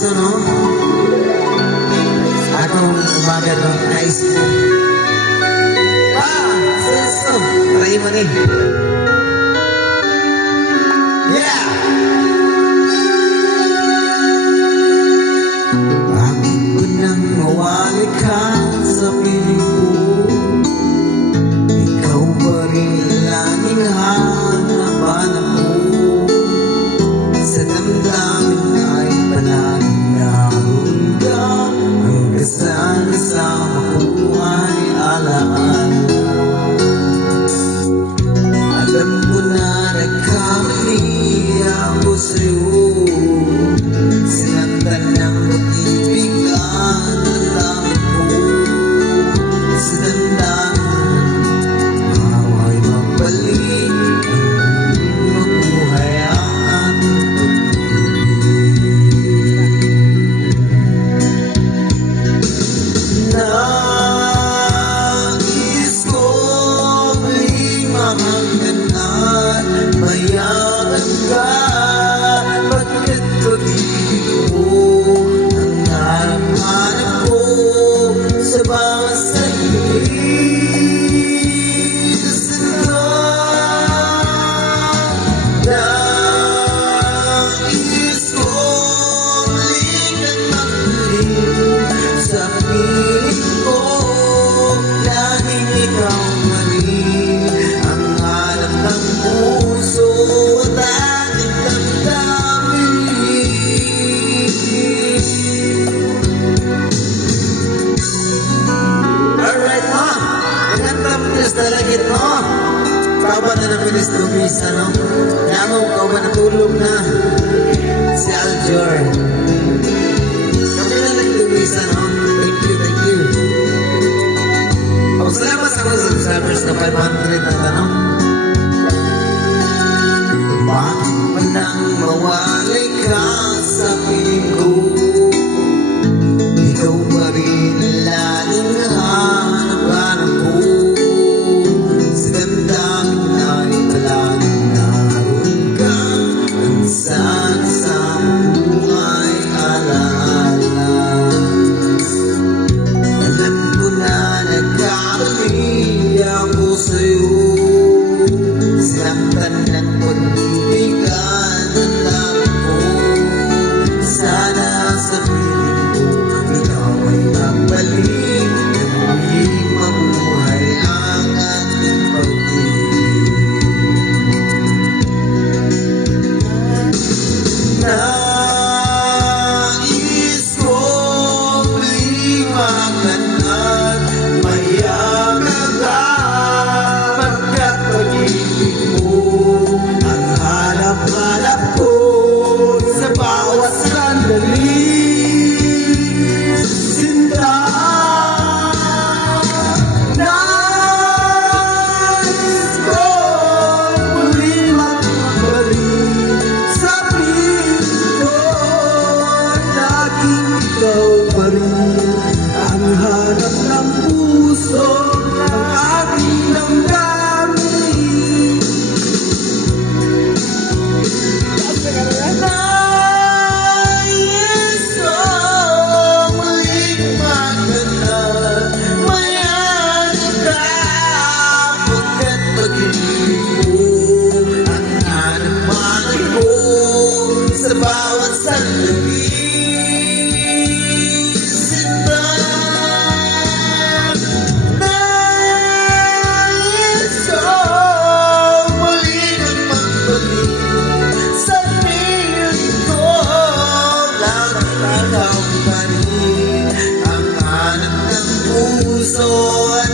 puso, no? Akong umaga ng high school. Senso. Maray mo ni. Yeah! Bakit ko nang mawali ka sa piling ko? Ikaw pa rin laging hanapan ako. Sa damdamin ay palaging naroon ka. Hanggang sa kasama ko ay alaala. Alam ko na nagkamali ako sa'yo. Sinaktan ng pag-ibig at nalaman ko. Sa damdamin away magbalik. Mabuhay ang ating pag-ibig. Nais ko muling makamdaman. Mayaman ka pagkat pag-ibig mo ang hanap-hanap ko sa bawat sandali. Gusto na nais ko muling kang magpiling sa piling ko. Laging ikaw pa rin ang hanap ng puso at ating damdamin. Alright, ma. Nagandang bilis na langit mo. Ikaw ba na nabilis tumis, ano? Kaya ikaw ba natulog na? Si Aljor. Kami na nagtumis, ano? Thank you, thank you. Salamat sa mga subscribers na 500 na tanong. Bakit pa nang mawalay ka sa piling ko? Ikaw pa rin laging hanap-hanap ko. Sa damdamin ay palaging naroon ka. Ang saan-saan buhay alaala. Alam ko na nagkamali ako sa'yo. Sinaktan ng pag-ibig at nalaman ko. Sana sa piling ko ikaw ay magbalik. Muling mabuhay ang ating pag-ibig. Nais ko muling makanat. Mayaman ka pagkat pag-ibig mo ang hanap-hanap ko sa bawat sandali. Sinta, nais ko muling magbalik sa piling ko. Laging ikaw pa rin ang hanap ng puso ng aking damdamin. Nais ko muling maganap. Mayaman ka pagkat pag-ibig mo ang hanap-hanap ko sa bawat sandali. Sinta, nais ko muling ang magbalik sa piling ko. Laging ikaw pa rin ang hanap ng puso at